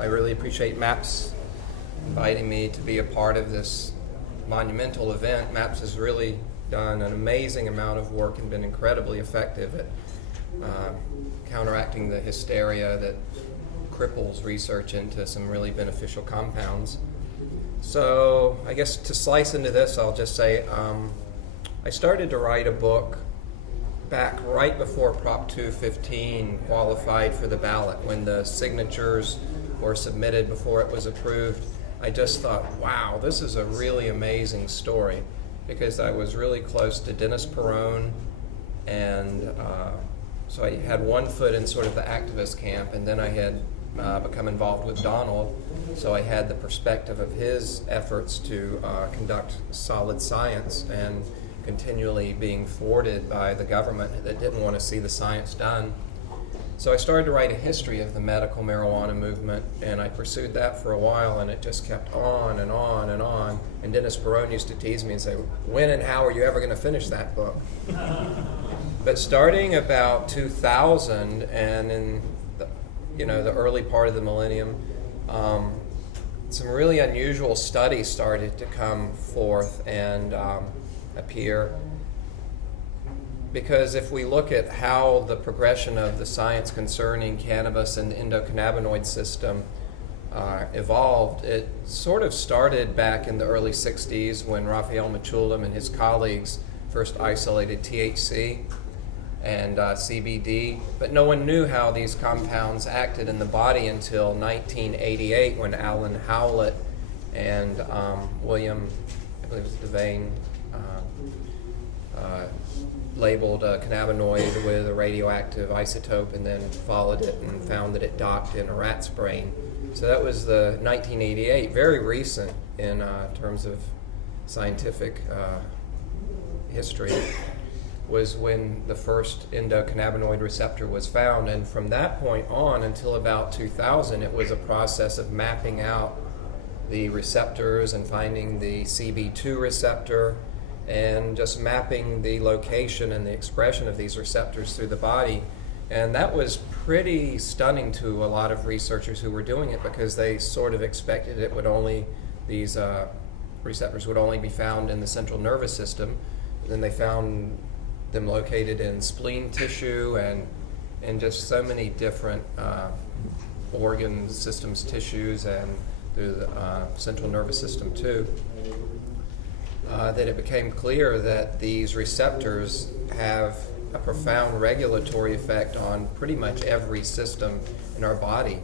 I really appreciate MAPS inviting me to be a part of this monumental event. MAPS has really done an amazing amount of work and been incredibly effective at counteracting the hysteria that cripples research into some really beneficial compounds. So I guess to slice into this, I'll just say I started to write a book back right before Prop 215 qualified for the ballot, when the signatures were submitted before it was approved. I just thought, wow, this is a really amazing story, because I was really close to Dennis Perone, and so I had one foot in sort of the activist camp, and then I had become involved with Donald, so I had the perspective of his efforts to conduct solid science and continually being thwarted by the government that didn't want to see the science done. So I started to write a history of the medical marijuana movement, and I pursued that for a while, and it just kept on and on and on. And Dennis Perone used to tease me and say, when and how are you ever going to finish that book? But starting about 2000 and in the early part of the millennium, some really unusual studies started to come forth and appear. Because if we look at how the progression of the science concerning cannabis and the endocannabinoid system evolved, it sort of started back in the early 60s when Raphael Mechoulam and his colleagues first isolated THC and CBD, but no one knew how these compounds acted in the body until 1988, when Alan Howlett and William, I believe it was Devane, labeled a cannabinoid with a radioactive isotope, and then followed it and found that it docked in a rat's brain. So that was the 1988, very recent in terms of scientific history, was when the first endocannabinoid receptor was found. And from that point on until about 2000, it was a process of mapping out the receptors and finding the CB2 receptor, and just mapping the location and the expression of these receptors through the body. And that was pretty stunning to a lot of researchers who were doing it, because they sort of expected these receptors would only be found in the central nervous system. And then they found them located in spleen tissue and just so many different organ systems, tissues, and through the central nervous system too. That it became clear that these receptors have a profound regulatory effect on pretty much every system in our body,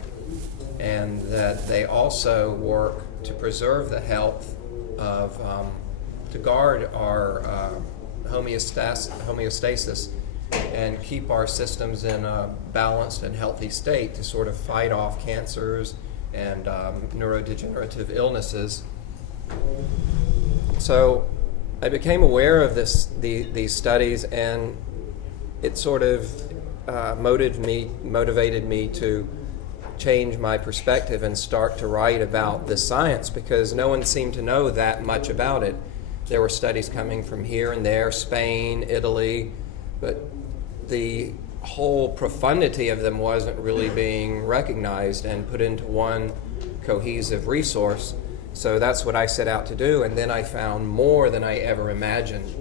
and that they also work to preserve the health of, to guard our homeostasis and keep our systems in a balanced and healthy state to sort of fight off cancers and neurodegenerative illnesses. So I became aware of these studies, and it sort of motivated me to change my perspective and start to write about the science, because no one seemed to know that much about it. There were studies coming from here and there, Spain, Italy, but the whole profundity of them wasn't really being recognized and put into one cohesive resource. So that's what I set out to do, and then I found more than I ever imagined.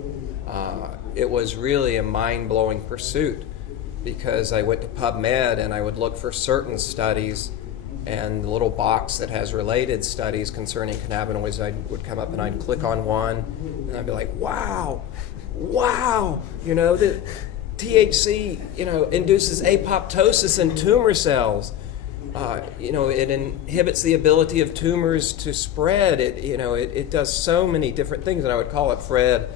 It was really a mind-blowing pursuit, because I went to PubMed and I would look for certain studies, and the little box that has related studies concerning cannabinoids, I would come up and I'd click on one, and I'd be like, wow, the THC, induces apoptosis in tumor cells. It inhibits the ability of tumors to spread. It does so many different things. And I would call up Fred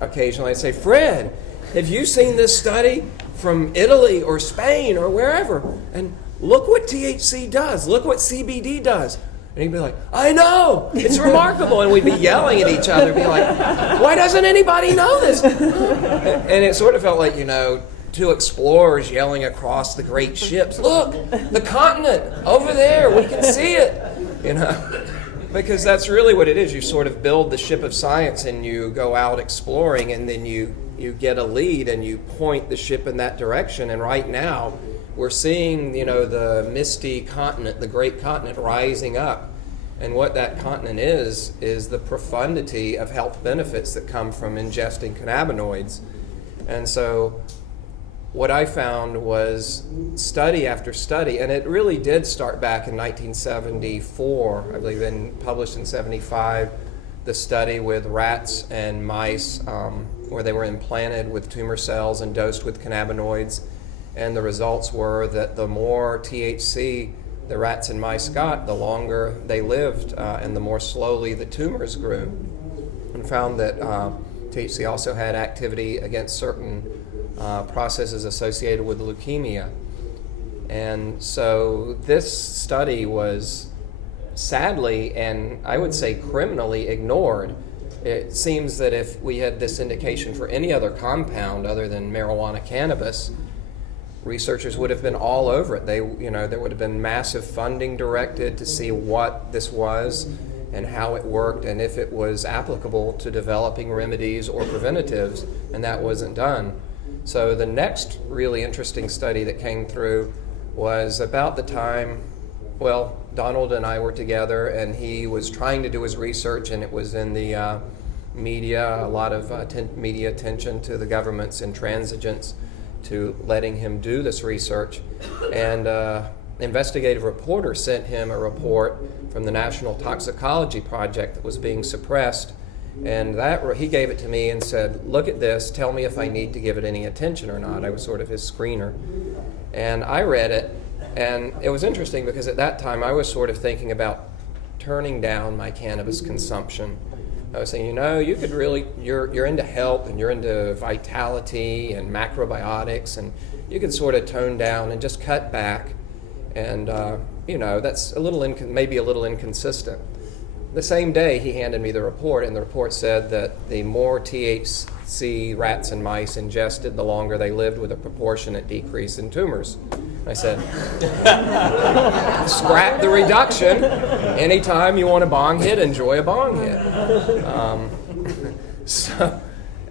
occasionally. I'd say, Fred, have you seen this study from Italy or Spain or wherever? And look what THC does. Look what CBD does. And he'd be like, I know, it's remarkable. And we'd be yelling at each other, be like, why doesn't anybody know this? And it sort of felt like, two explorers yelling across the great ships, look, the continent over there, we can see it, because that's really what it is. You sort of build the ship of science and you go out exploring, and then you get a lead and you point the ship in that direction. And right now we're seeing, the misty continent, the great continent rising up. And what that continent is the profundity of health benefits that come from ingesting cannabinoids. And so what I found was study after study, and it really did start back in 1974, I believe, and published in 75, the study with rats and mice where they were implanted with tumor cells and dosed with cannabinoids. And the results were that the more THC the rats and mice got, the longer they lived, and the more slowly the tumors grew. And found that THC also had activity against certain processes associated with leukemia. And so this study was sadly, and I would say criminally, ignored. It seems that if we had this indication for any other compound other than marijuana cannabis, researchers would have been all over it. There would have been massive funding directed to see what this was and how it worked and if it was applicable to developing remedies or preventatives, and that wasn't done. So the next really interesting study that came through was about the time, Donald and I were together, and he was trying to do his research, and it was in the media, a lot of media attention to the government's intransigence to letting him do this research. And investigative reporter sent him a report from the National Toxicology Project that was being suppressed, and he gave it to me and said, look at this, tell me if I need to give it any attention or not. I was sort of his screener. And I read it, and it was interesting because at that time I was sort of thinking about turning down my cannabis consumption. I was saying, you could really, you're into health and you're into vitality and macrobiotics, and you could sort of tone down and just cut back. And, that's maybe a little inconsistent. The same day he handed me the report, and the report said that the more THC rats and mice ingested, the longer they lived, with a proportionate decrease in tumors. I said, scrap the reduction. Anytime you want a bong hit, enjoy a bong hit.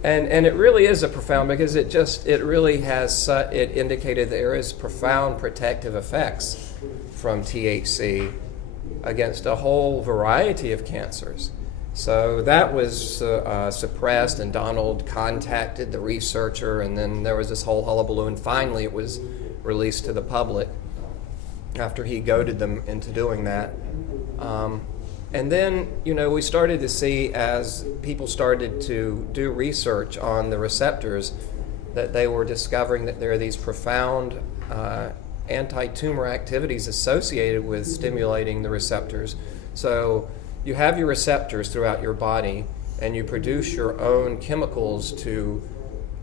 And it really is a profound, because it really has, it indicated there is profound protective effects from THC against a whole variety of cancers. So that was suppressed, and Donald contacted the researcher, and then there was this whole hullabaloo, and finally it was released to the public after he goaded them into doing that. And then, we started to see, as people started to do research on the receptors, that they were discovering that there are these profound anti-tumor activities associated with stimulating the receptors. So you have your receptors throughout your body, and you produce your own chemicals to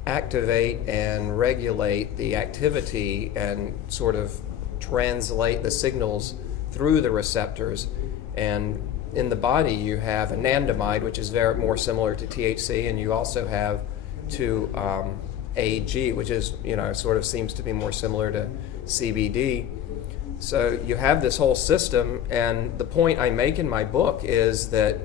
activate and regulate the activity and sort of translate the signals through the receptors. And in the body you have anandamide, which is very more similar to THC, and you also have AG, which is, sort of seems to be more similar to CBD. So you have this whole system, and the point I make in my book is that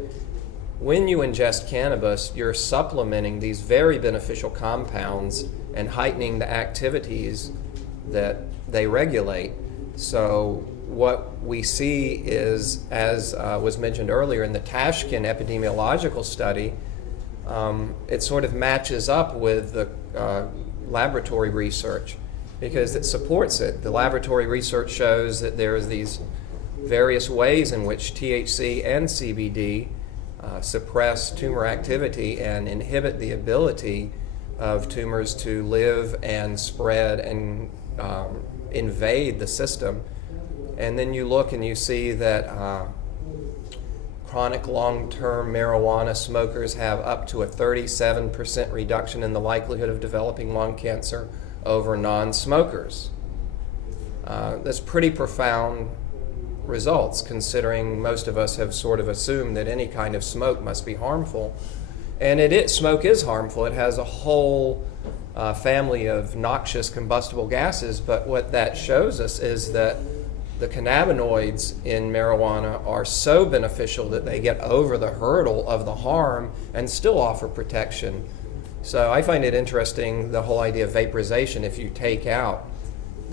when you ingest cannabis, you're supplementing these very beneficial compounds and heightening the activities that they regulate. So what we see is, as was mentioned earlier in the Tashkin epidemiological study, it sort of matches up with the laboratory research, because it supports it. The laboratory research shows that there's these various ways in which THC and CBD suppress tumor activity and inhibit the ability of tumors to live and spread and invade the system. And then you look and you see that chronic long-term marijuana smokers have up to a 37% reduction in the likelihood of developing lung cancer over non-smokers. That's pretty profound results, considering most of us have sort of assumed that any kind of smoke must be harmful. And smoke is harmful. It has a whole family of noxious combustible gases, but what that shows us is that the cannabinoids in marijuana are so beneficial that they get over the hurdle of the harm and still offer protection. So I find it interesting, the whole idea of vaporization. If you take out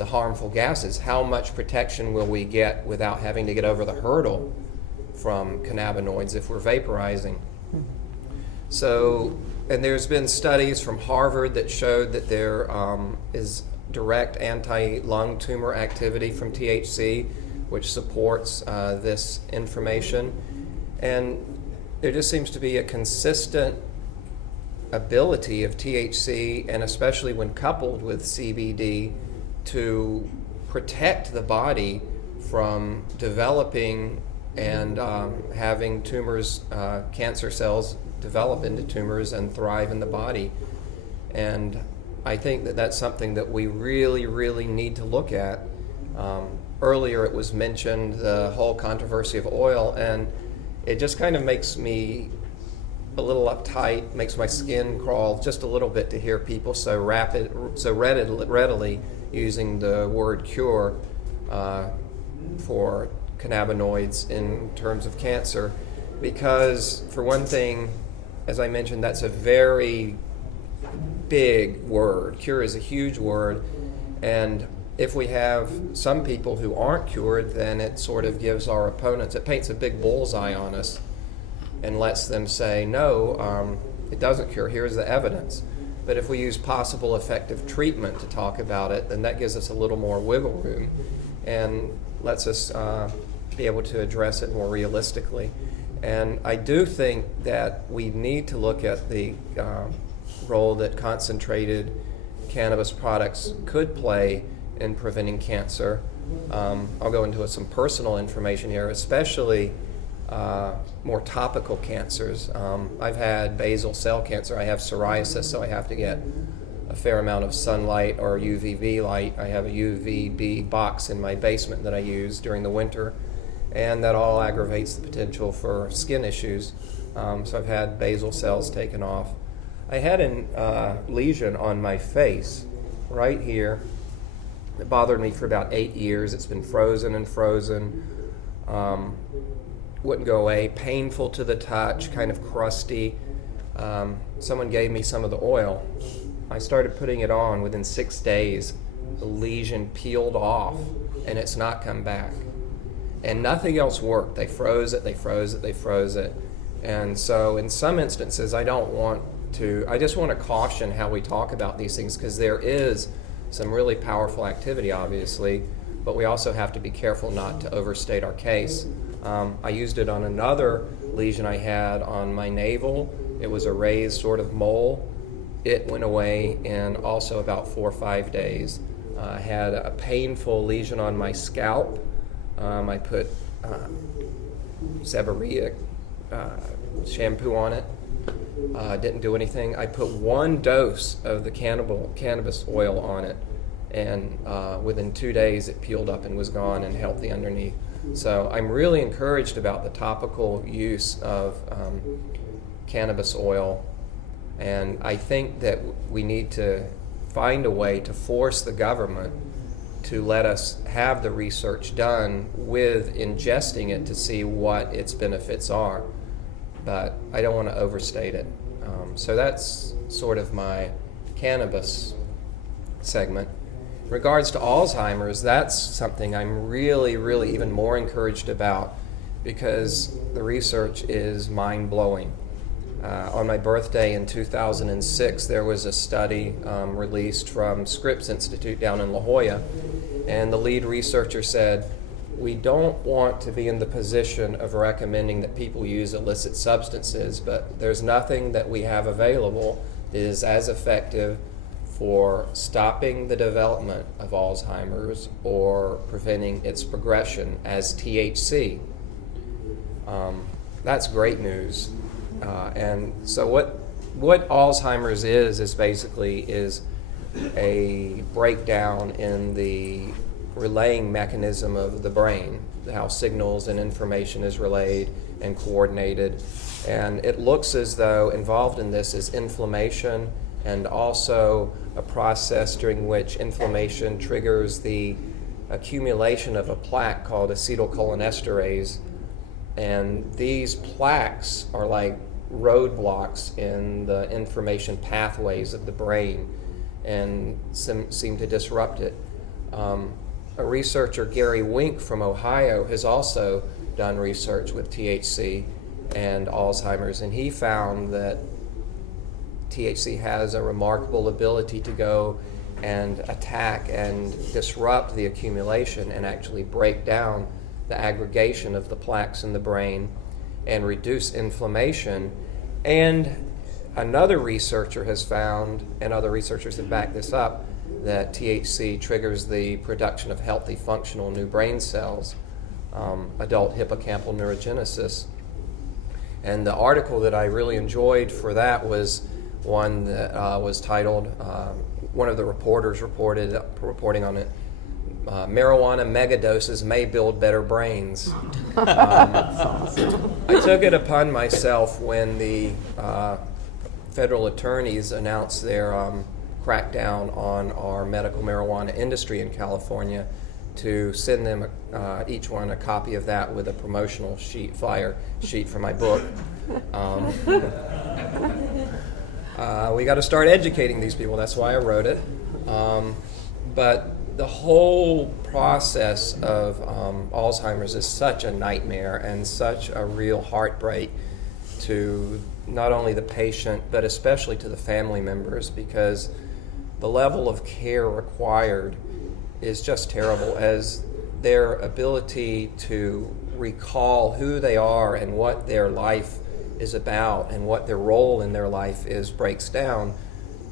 the harmful gases. How much protection will we get without having to get over the hurdle from cannabinoids if we're vaporizing? So, and there's been studies from Harvard that showed that there is direct anti-lung tumor activity from THC, which supports this information. And there just seems to be a consistent ability of THC, and especially when coupled with CBD, to protect the body from developing and having tumors, cancer cells develop into tumors and thrive in the body. And I think that that's something that we really, really need to look at. Earlier it was mentioned, the whole controversy of oil, and it just kind of makes me a little uptight, makes my skin crawl just a little bit to hear people so readily using the word cure for cannabinoids in terms of cancer. Because for one thing, as I mentioned, that's a very big word. Cure is a huge word, and if we have some people who aren't cured, then it sort of gives our opponents, it paints a big bullseye on us and lets them say, no, it doesn't cure, here's the evidence. But if we use possible effective treatment to talk about it, then that gives us a little more wiggle room and lets us be able to address it more realistically. And I do think that we need to look at the role that concentrated cannabis products could play in preventing cancer. I'll go into some personal information here, especially more topical cancers. I've had basal cell cancer. I have psoriasis, so I have to get a fair amount of sunlight or UVB light. I have a UVB box in my basement that I use during the winter, and that all aggravates the potential for skin issues. So I've had basal cells taken off. I had a lesion on my face right here. It bothered me for about 8 years. It's been frozen and frozen. Wouldn't go away. Painful to the touch, kind of crusty. Someone gave me some of the oil. I started putting it on. Within 6 days, the lesion peeled off, and it's not come back. And nothing else worked. They froze it, they froze it, they froze it. And so in some instances, I just want to caution how we talk about these things, because there is some really powerful activity, obviously, but we also have to be careful not to overstate our case. I used it on another lesion I had on my navel. It was a raised sort of mole. It went away in also about 4 or 5 days. I had a painful lesion on my scalp. I put Seborrheic shampoo on it. Didn't do anything. I put 1 dose of the cannabis oil on it, and within 2 days it peeled up and was gone and healthy underneath. So I'm really encouraged about the topical use of cannabis oil, and I think that we need to find a way to force the government to let us have the research done with ingesting it to see what its benefits are. But I don't want to overstate it. So that's sort of my cannabis segment. In regards to Alzheimer's, that's something I'm really, really even more encouraged about, because the research is mind-blowing. On my birthday in 2006, there was a study released from Scripps Institute down in La Jolla, and the lead researcher said, we don't want to be in the position of recommending that people use illicit substances, but there's nothing that we have available that is as effective for stopping the development of Alzheimer's or preventing its progression as THC. That's great news. And so what Alzheimer's is basically a breakdown in the relaying mechanism of the brain, how signals and information is relayed and coordinated. And it looks as though involved in this is inflammation, and also a process during which inflammation triggers the accumulation of a plaque called acetylcholinesterase. And these plaques are like roadblocks in the information pathways of the brain and seem to disrupt it. A researcher, Gary Wink from Ohio, has also done research with THC and Alzheimer's, and he found that THC has a remarkable ability to go and attack and disrupt the accumulation and actually break down the aggregation of the plaques in the brain and reduce inflammation. And another researcher has found, and other researchers have backed this up, that THC triggers the production of healthy, functional new brain cells, adult hippocampal neurogenesis. And the article that I really enjoyed for that was one that was titled, one of the reporters reporting on it, marijuana megadoses may build better brains. I took it upon myself when the federal attorneys announced their crackdown on our medical marijuana industry in California to send them each one a copy of that with a promotional flyer sheet for my book. We got to start educating these people. That's why I wrote it. But the whole process of Alzheimer's is such a nightmare and such a real heartbreak to not only the patient, but especially to the family members, because the level of care required is just terrible, as their ability to recall who they are and what their life is about and what their role in their life is breaks down.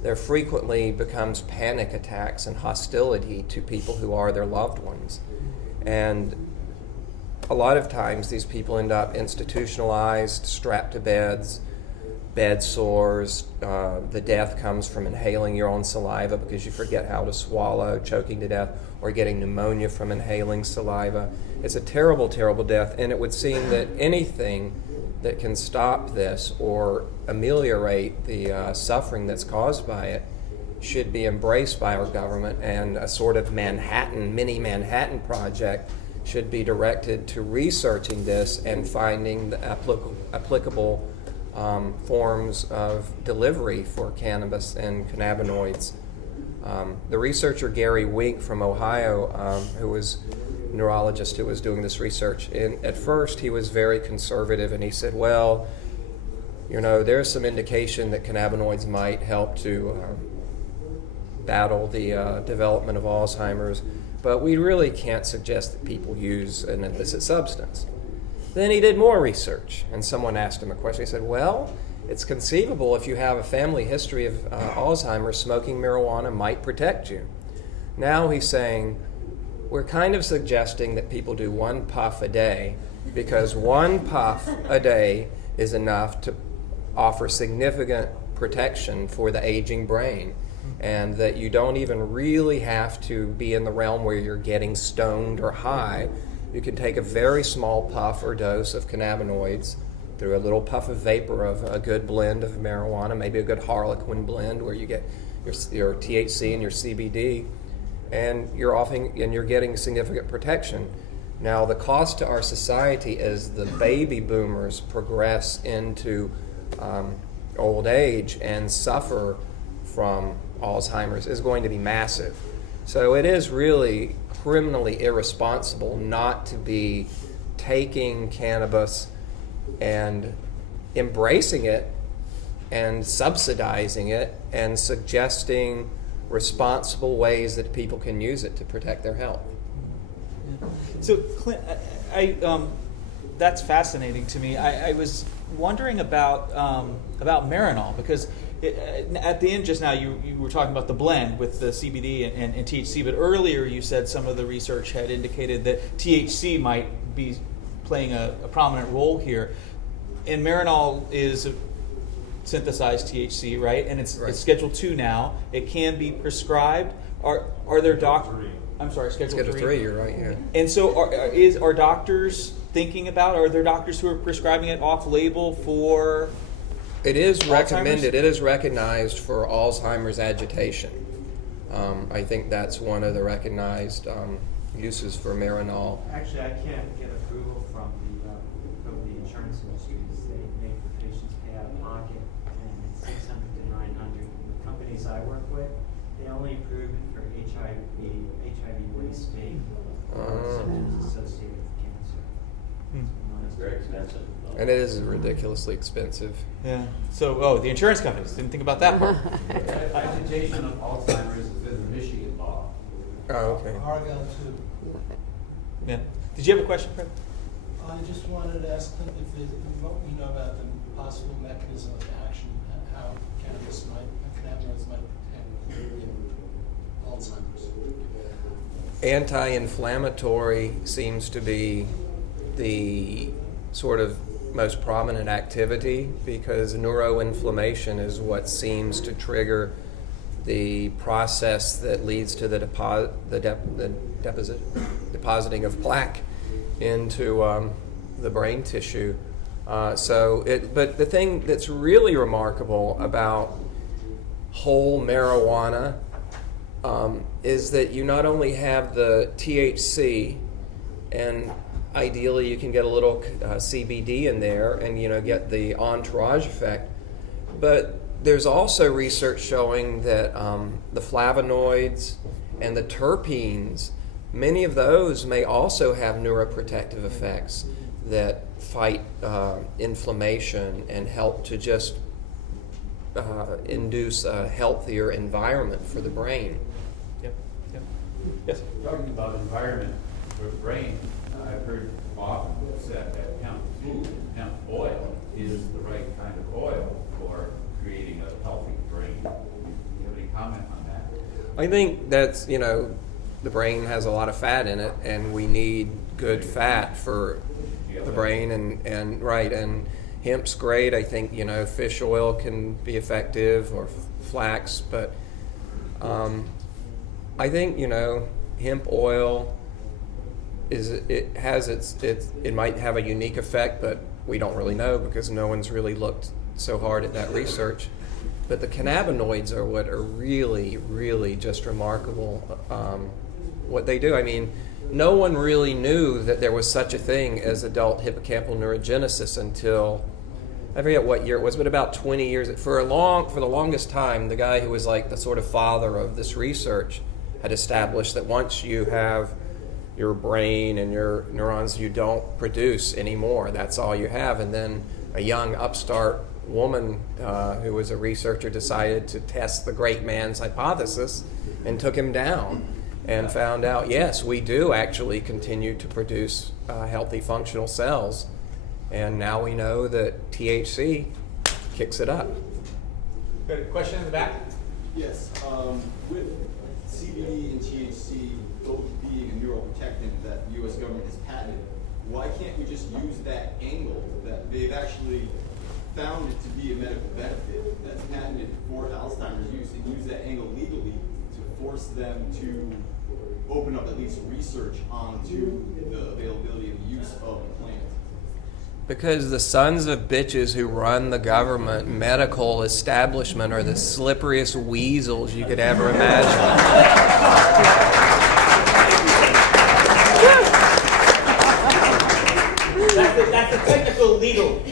There frequently becomes panic attacks and hostility to people who are their loved ones. And a lot of times these people end up institutionalized, strapped to beds, bed sores. The death comes from inhaling your own saliva because you forget how to swallow, choking to death, or getting pneumonia from inhaling saliva. It's a terrible, terrible death, and it would seem that anything that can stop this or ameliorate the suffering that's caused by it should be embraced by our government, and a sort of mini Manhattan project should be directed to researching this and finding the applicable forms of delivery for cannabis and cannabinoids. The researcher Gary Wink from Ohio, who was a neurologist who was doing this research, and at first he was very conservative, and he said, well, there's some indication that cannabinoids might help to battle the development of Alzheimer's, but we really can't suggest that people use an illicit substance. Then he did more research, and someone asked him a question. He said, well, it's conceivable if you have a family history of Alzheimer's, smoking marijuana might protect you. Now he's saying, we're kind of suggesting that people do one puff a day, because one puff a day is enough to offer significant protection for the aging brain, and that you don't even really have to be in the realm where you're getting stoned or high. You can take a very small puff or dose of cannabinoids through a little puff of vapor of a good blend of marijuana, maybe a good Harlequin blend where you get your THC and your CBD, and you're getting significant protection. Now, the cost to our society as the baby boomers progress into old age and suffer from Alzheimer's is going to be massive. So it is really criminally irresponsible not to be taking cannabis and embracing it and subsidizing it and suggesting responsible ways that people can use it to protect their health. So, Clint, that's fascinating to me. I was wondering about Marinol, because at the end just now you were talking about the blend with the CBD and THC, but earlier you said some of the research had indicated that THC might be playing a prominent role here. And Marinol is synthesized THC, right? And it's Schedule 2 now. It can be prescribed. Are there doctors? I'm sorry, Schedule 3. You're right. Yeah. And so are doctors thinking about? Are there doctors who are prescribing it off-label for? It is Alzheimer's? recommended. It is recognized for Alzheimer's agitation. I think that's one of the recognized uses for Marinol. Actually, I can't get approval from the insurance industries. They make the patients pay out of pocket, and it's $600 to $900. The companies I work with, They only approved it for HIV wasting symptoms associated with cancer. It's very expensive. And it is ridiculously expensive. Yeah. So, the insurance companies didn't think about that part. Agitation of Alzheimer's is in the Michigan law. Oh, okay. Argyle too. Yeah. Did you have a question, Fred? I just wanted to ask Clint if there's, what we know about the possible mechanism of action, how cannabinoids might protect Alzheimer's. Anti-inflammatory seems to be the sort of most prominent activity because neuroinflammation is what seems to trigger the process that leads to the depositing of plaque into the brain tissue. But the thing that's really remarkable about whole marijuana is that you not only have the THC, and ideally you can get a little CBD in there and get the entourage effect, but there's also research showing that the flavonoids and the terpenes, many of those may also have neuroprotective effects that fight inflammation and help to just induce a healthier environment for the brain. Yep. Yes. Talking about environment for the brain, I've heard often said that hemp oil is the right kind of oil for creating a healthy brain. Do you have any comment on that? I think that's, the brain has a lot of fat in it, and we need good fat for the brain, and hemp's great. I think, fish oil can be effective, or flax, but I think, hemp oil it might have a unique effect, but we don't really know because no one's really looked so hard at that research. But the cannabinoids are what are really, really just remarkable, what they do. I mean, no one really knew that there was such a thing as adult hippocampal neurogenesis until, I forget what year it was, but about 20 years. For the longest time, the guy who was like the sort of father of this research had established that once you have your brain and your neurons, you don't produce anymore. That's all you have. And then a young upstart woman who was a researcher decided to test the great man's hypothesis and took him down and found out, yes, we do actually continue to produce healthy functional cells. And now we know that THC kicks it up. Good. Question in the back? Yes, with CBD and THC both being a neuroprotectant that the U.S. government has patented, why can't we just use that angle that they've actually found it to be a medical benefit that's patented for Alzheimer's use, and use that angle legally to force them to open up at least research onto the availability and use of the plant? Because the sons of bitches who run the government medical establishment are the slipperiest weasels you could ever imagine. That's a technical legal.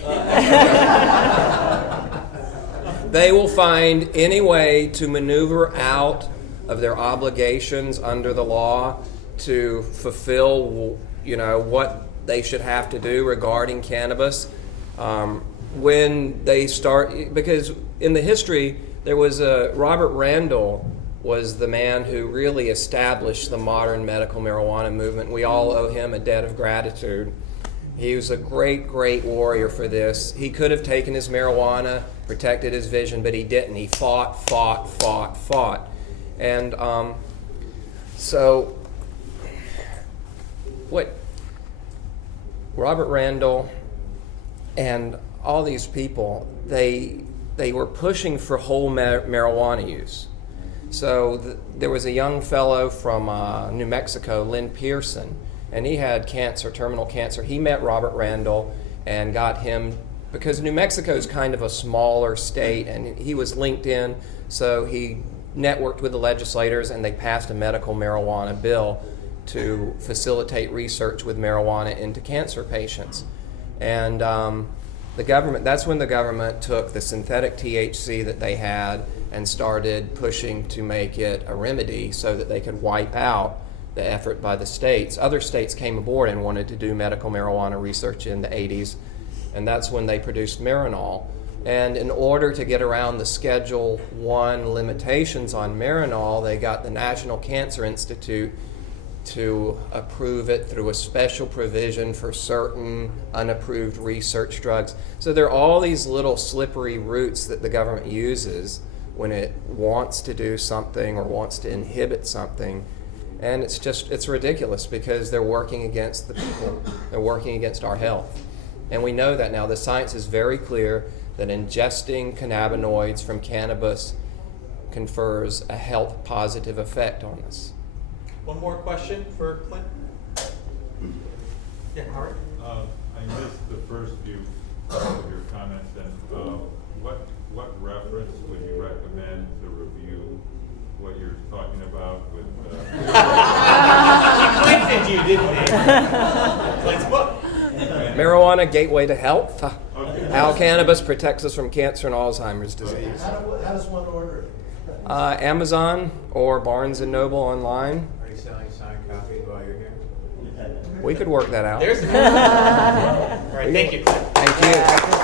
They will find any way to maneuver out of their obligations under the law to fulfill, what they should have to do regarding cannabis. When they start, because in the history, there was Robert Randall was the man who really established the modern medical marijuana movement. We all owe him a debt of gratitude. He was a great, great warrior for this. He could have taken his marijuana, protected his vision, but he didn't. He fought. And so what Robert Randall and all these people, they were pushing for whole marijuana use. So there was a young fellow from New Mexico, Lynn Pearson, and he had cancer, terminal cancer. He met Robert Randall and got him, because New Mexico is kind of a smaller state, and he was linked in, so he networked with the legislators, and they passed a medical marijuana bill to facilitate research with marijuana into cancer patients. And that's when the government took the synthetic THC that they had and started pushing to make it a remedy so that they could wipe out the effort by the states. Other states came aboard and wanted to do medical marijuana research in the 80s, and that's when they produced Marinol. And in order to get around the Schedule I limitations on Marinol, they got the National Cancer Institute to approve it through a special provision for certain unapproved research drugs. So there are all these little slippery routes that the government uses when it wants to do something or wants to inhibit something. And it's ridiculous because they're working against the people. They're working against our health. And we know that now. The science is very clear that ingesting cannabinoids from cannabis confers a health positive effect on us. One more question for Clint? Yeah, Howard? I missed the first few of your comments, and what reference would you recommend to review what you're talking about with Clint did you, didn't he? Clint's book. Marijuana, Gateway to Health. Okay. How cannabis protects us from cancer and Alzheimer's disease. How does one order it? Amazon or Barnes & Noble online. Are you selling signed copies while you're here? We could work that out. There's All right, thank you, Clint. Thank you.